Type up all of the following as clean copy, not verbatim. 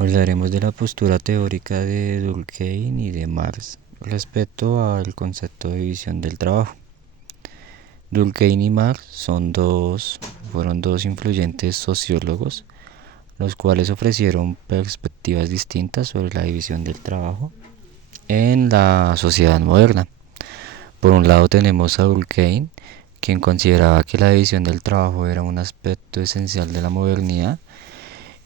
Hablaremos de la postura teórica de Durkheim y de Marx respecto al concepto de división del trabajo. Durkheim y Marx fueron dos influyentes sociólogos, los cuales ofrecieron perspectivas distintas sobre la división del trabajo en la sociedad moderna. Por un lado tenemos a Durkheim, quien consideraba que la división del trabajo era un aspecto esencial de la modernidad,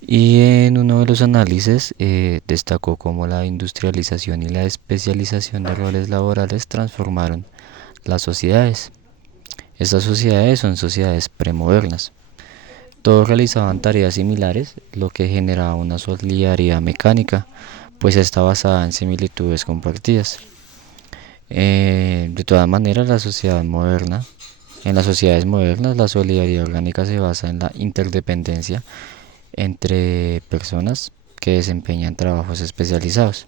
y en uno de los análisis destacó cómo la industrialización y la especialización de roles laborales transformaron las sociedades. Estas sociedades son sociedades premodernas. Todos realizaban tareas similares, lo que generaba una solidaridad mecánica, pues está basada en similitudes compartidas. De todas maneras, en las sociedades modernas, la solidaridad orgánica se basa en la interdependencia entre personas que desempeñan trabajos especializados.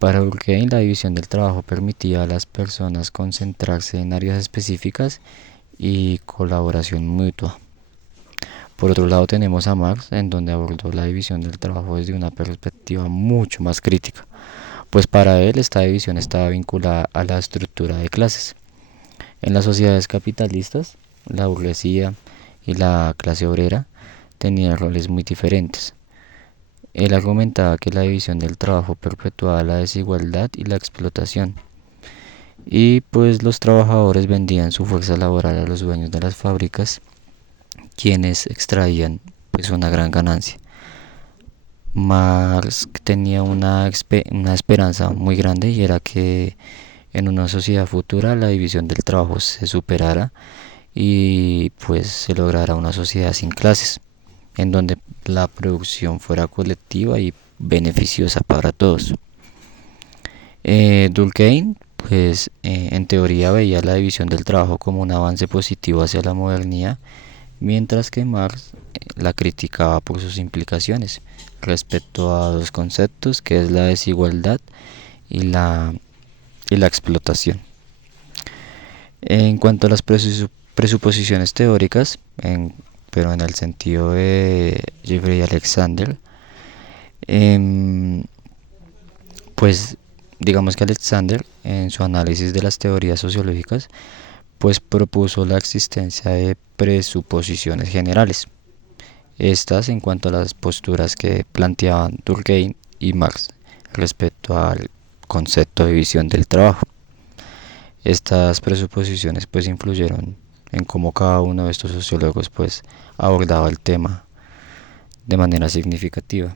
Para Durkheim, la división del trabajo permitía a las personas concentrarse en áreas específicas y colaboración mutua. Por otro lado tenemos a Marx, en donde abordó la división del trabajo desde una perspectiva mucho más crítica, pues para él esta división estaba vinculada a la estructura de clases. En las sociedades capitalistas, la burguesía y la clase obrera tenían roles muy diferentes. Él argumentaba que la división del trabajo perpetuaba la desigualdad y la explotación, y pues los trabajadores vendían su fuerza laboral a los dueños de las fábricas, quienes extraían pues una gran ganancia. Marx tenía una esperanza muy grande, y era que en una sociedad futura la división del trabajo se superara y pues se lograra una sociedad sin clases, en donde la producción fuera colectiva y beneficiosa para todos. Durkheim, pues en teoría veía la división del trabajo como un avance positivo hacia la modernidad, mientras que Marx la criticaba por sus implicaciones respecto a dos conceptos, que es la desigualdad y la explotación. En cuanto a las presuposiciones teóricas, pero en el sentido de Jeffrey Alexander, pues digamos que Alexander, en su análisis de las teorías sociológicas, pues propuso la existencia de presuposiciones generales. Estas en cuanto a las posturas que planteaban Durkheim y Marx respecto al concepto de división del trabajo. Estas presuposiciones pues influyeron en cómo cada uno de estos sociólogos pues abordaba el tema de manera significativa.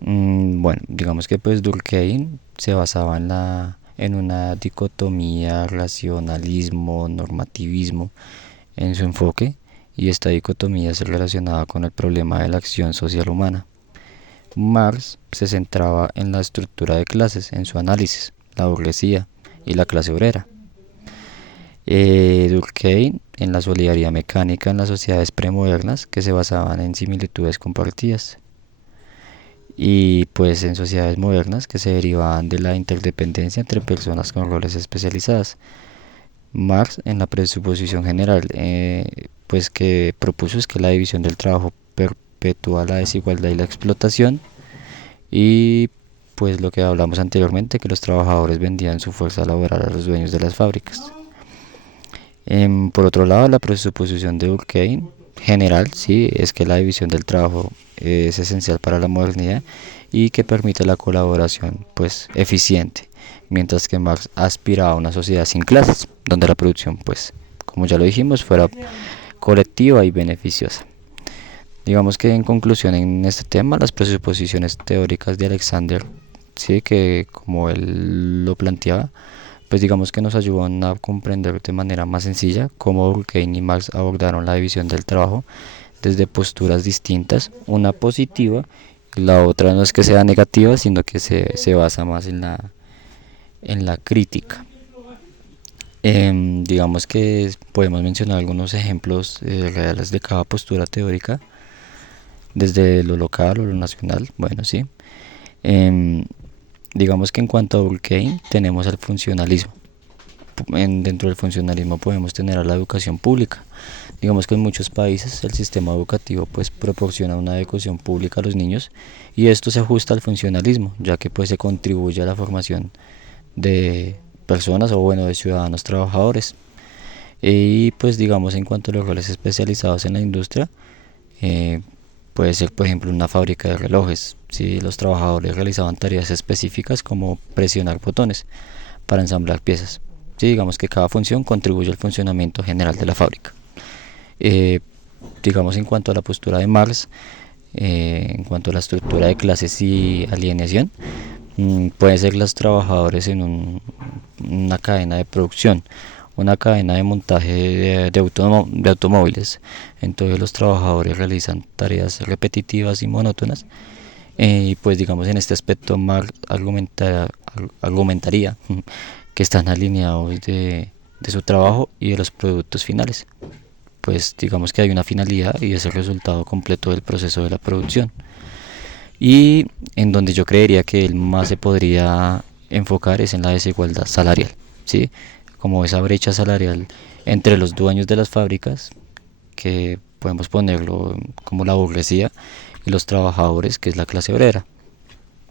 Bueno, digamos que pues Durkheim se basaba en una dicotomía racionalismo, normativismo en su enfoque, y esta dicotomía se relacionaba con el problema de la acción social humana. Marx se centraba en la estructura de clases en su análisis, la burguesía y la clase obrera. Durkheim en la solidaridad mecánica en las sociedades premodernas, que se basaban en similitudes compartidas, y pues en sociedades modernas que se derivaban de la interdependencia entre personas con roles especializadas. Marx en la presuposición general pues que propuso es que la división del trabajo perpetúa la desigualdad y la explotación, y pues lo que hablamos anteriormente, que los trabajadores vendían su fuerza laboral a los dueños de las fábricas. Por otro lado, la presuposición de Durkheim general sí es que la división del trabajo es esencial para la modernidad y que permite la colaboración pues eficiente, mientras que Marx aspiraba a una sociedad sin clases, donde la producción pues como ya lo dijimos fuera colectiva y beneficiosa. Digamos que en conclusión en este tema, las presuposiciones teóricas de Alexander, sí, que como él lo planteaba, pues digamos que nos ayudan a comprender de manera más sencilla cómo Durkheim y Marx abordaron la división del trabajo desde posturas distintas, una positiva y la otra no es que sea negativa, sino que se basa más en la crítica. Digamos que podemos mencionar algunos ejemplos reales de cada postura teórica, desde lo local o lo nacional. Bueno, sí. Digamos que en cuanto a Durkheim tenemos el funcionalismo. Dentro del funcionalismo podemos tener a la educación pública, Digamos que en muchos países el sistema educativo pues proporciona una educación pública a los niños y esto se ajusta al funcionalismo, ya que pues se contribuye a la formación de personas o bueno de ciudadanos trabajadores. Y pues digamos en cuanto a los roles especializados en la industria, eh, puede ser por ejemplo una fábrica de relojes, si los trabajadores realizaban tareas específicas como presionar botones para ensamblar piezas. Sí, digamos que cada función contribuye al funcionamiento general de la fábrica. Eh, digamos en cuanto a la postura de Marx, en cuanto a la estructura de clases y alienación, pueden ser los trabajadores en una cadena de producción, una cadena de montaje de automóviles. Entonces los trabajadores realizan tareas repetitivas y monótonas. Y pues digamos en este aspecto Marx argumentaría que están alineados de su trabajo y de los productos finales. Pues digamos que hay una finalidad y es el resultado completo del proceso de la producción. Y en donde yo creería que el más se podría enfocar es en la desigualdad salarial, ¿sí? Como esa brecha salarial entre los dueños de las fábricas, que podemos ponerlo como la burguesía, y los trabajadores, que es la clase obrera.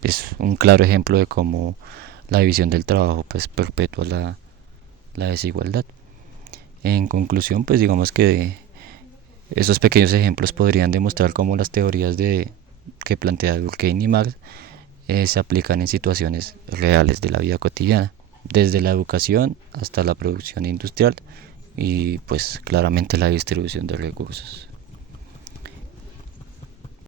Es un claro ejemplo de cómo la división del trabajo pues perpetúa la desigualdad. En conclusión, pues digamos que esos pequeños ejemplos podrían demostrar cómo las teorías que plantea Durkheim y Marx se aplican en situaciones reales de la vida cotidiana, desde la educación hasta la producción industrial y pues claramente la distribución de recursos.